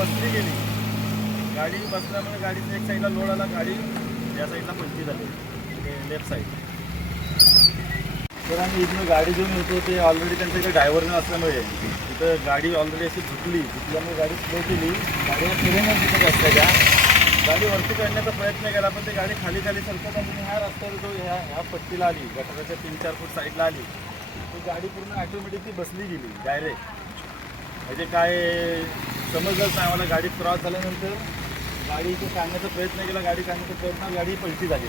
बसली गेली. गाडी बसल्यामुळे गाडीच्या एक साईडला लोड आला, गाडी या साईडला पलटी झाली, लेफ्ट साईड. तर आम्ही इथून गाडी घेऊन येतो, ते ऑलरेडी त्यांच्याकडे ड्रायव्हर असल्यामुळे तिथं गाडी ऑलरेडी अशी झुकल्यामुळे गाडी स्लो केली. गाडीला फिरेनच तिथं रस्त्याच्या गाडी वरती काढण्याचा प्रयत्न केला, पण ते गाडी खाली सरकत आणि ह्या रस्त्यावर जो ह्या पट्टीला आली, गटाराच्या 3-4 फूट साईडला आली, ती गाडी पूर्ण ॲटोमॅटिकली बसली गेली डायरेक्ट. म्हणजे काय समजलंच नाही आम्हाला. गाडी क्रॉस झाल्यानंतर गाडी इथे काढण्याचा प्रयत्न केला, गाडी काढण्याचा प्रयत्न, गाडी पलटी झाली.